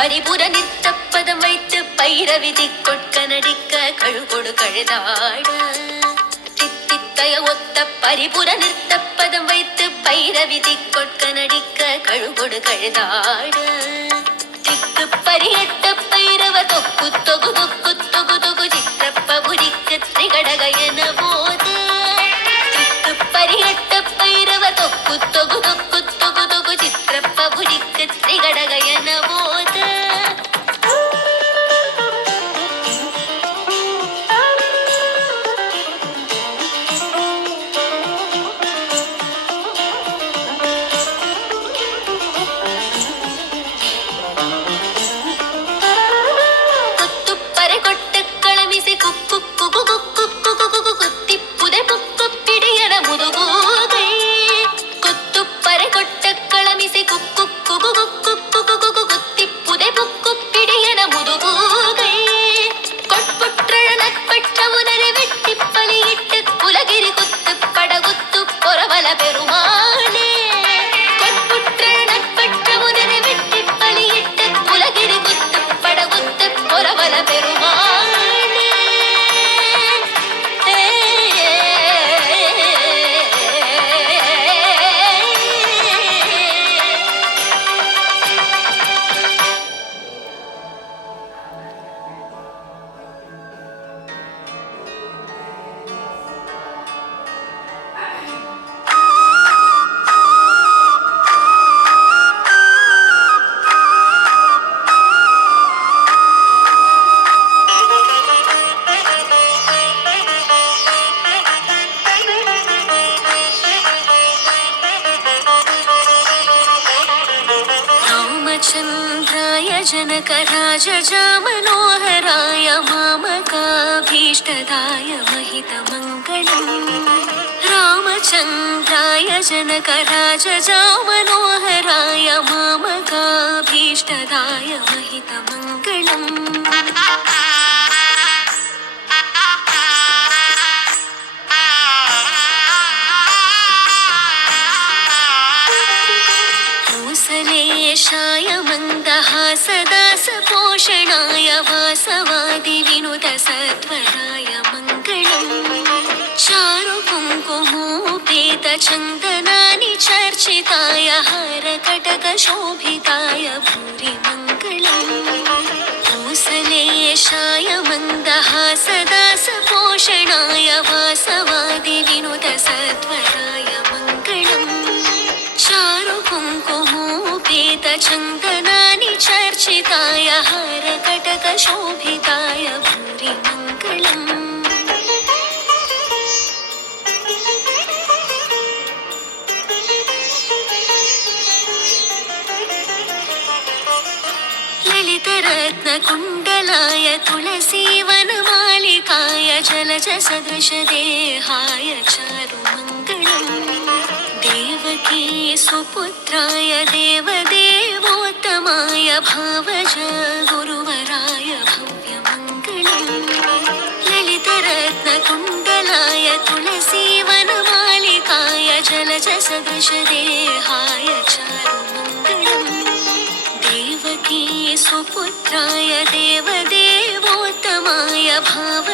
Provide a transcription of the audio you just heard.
பரிபுர நித்தப்பதம் வைத்து பைரவிதி கொட்க நடிக்க கழுகொடு கழுதாட தித்தித்தய ஒத்த பரிபுர நித்தப்பதம் வைத்து பைரவிதி கொட்க நடிக்க கழுகொடு கழுதாட திக்கு பரியட்ட பைரவ தொக்கு தொகு தொக்கு தொகு தொகு சித்திரப்ப புரிக்கு திரிகடக என போது திக்கு பரியட்ட பைரவ தொக்கு தொகு தொக்கு தொகு தொகு சித்திரப்ப புரிக்கு திரிகடக என போது जनकराजजामनोहराय मामकाभीष्टदाय महितमङ्गलम् रामचन्द्राय जनकराजजामनोहराय मामकाभीष्टदाय महितमङ्गलम् कौसलेशाय मन्दहासदासपोषणाय वासवादिविनुतसत्वराय मङ्गलम् चारुकुङ्कुमोपेतचन्दनानि चर्चिताय हारकटकशोभिताय भूरि मङ्गलम् कौसलेशाय मन्दहासदासपोषणाय वासवादिविनुतसत्वराय मङ्गलम् चारुकुङ्कुमोपेतचन्दनानि चर्चिताय हारकटकशोभिताय भूरि मङ्गलम् ललितरत्नकुण्डलाय तुलसीवनमालिकाय जलजसदृशदेहाय चारुमङ्गलम् देवकी सुपुत्राय देवदेवोत्तमाय भावज गुरुवराय भव्यमङ्गलम् ललितरत्नकुण्डलाय तुलसीवनमालिकाय जलजसदृशदेहाय चारुमङ्गलम् देवकी सुपुत्राय देवदेवोत्तमाय भाव